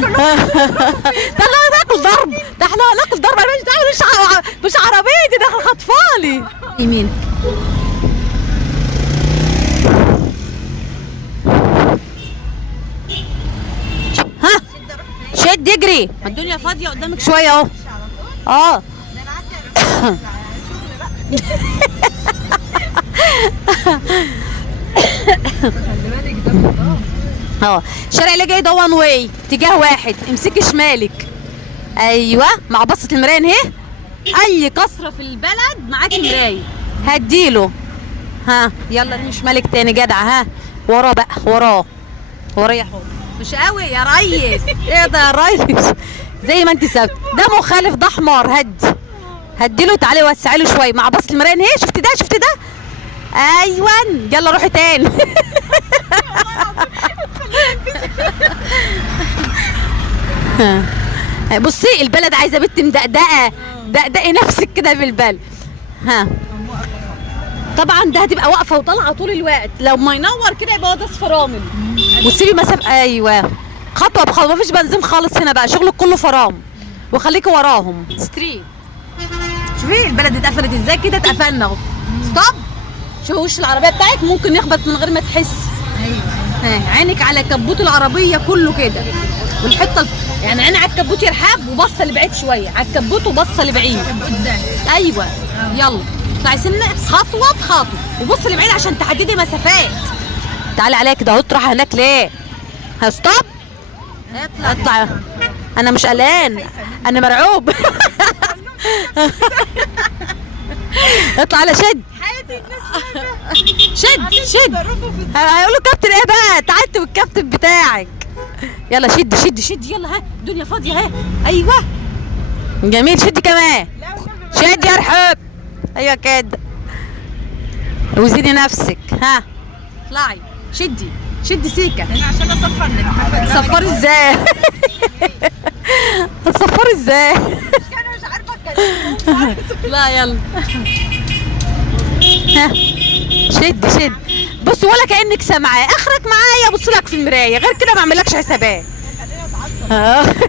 ده احنا هناكل ضرب، ده احنا هناكل ضرب. انا مش دعوه، مش عربيتي، ده خطفالي. يمين. ها شد اجري، الدنيا فاضيه قدامك شويه اهو. اه اه الشارع اللي جاي ده وان واي، اتجاه واحد، امسكي شمالك. ايوه مع بصة المرايه اهي. اي كسره في البلد معاكي مرايه هديله. ها يلا ارمي شمالك تاني جدع. ها وراه بقى، وراه يا حب. مش قوي يا ريس. ايه ده يا ريس؟ زي ما انت ثابته. ده مخالف، ده حمار. هديله. تعالي وسعي له شويه مع بصة المرايه اهي. شفت ده؟ شفت ده؟ ايوه يلا روحي تاني. بصي البلد عايزه بنت مدقدقه، دقدقي نفسك كده في البلد. ها طبعا ده هتبقى واقفه وطالعه طول الوقت، لو ما ينور كده يبقى هو ده فرامل. وتسيبي مسافه. ايوه خطوه بخطوه، مفيش بنزين خالص هنا بقى، شغلك كله فرام. وخليكي وراهم ستريت. شوفي البلد اتقفلت ازاي كده، اتقفلنا اهو. ستوب. شوفي وش العربيه بتاعك ممكن يخبط من غير ما تحس. ايوه عينك على كبوت العربيه كله كده، والحته يعني عيني على الكبوت يا رحاب، وبصه لبعيد شويه على الكبوت وبصه لبعيد. ايوه يلا اطلعي سنه خطوه بخطوه وبصي لبعيد عشان تحددي مسافات. تعالي عليا كده اهو. رايحه هناك ليه؟ ستوب. اطلع. انا مش قلقان، انا مرعوب. اطلع على شد. شد. هيقولوا كابتن ايه بقى؟ تعالي والكابتن بتاعك. يلا شد يلا. ها الدنيا فاضيه. ها ايوه جميل. شد كمان. شد يا رحاب. ايوه كده. وزيدي نفسك. ها اطلعي. شدي سيكه. انا عشان اصفر لك. صفري ازاي؟ هتصفري ازاي؟ انا مش عارفه اتكلم. لا يلا. ها شد. بص ولا كانك سامعاه، اخرك معايا بص لك في المرايه، غير كده ما اعملكش حسابات.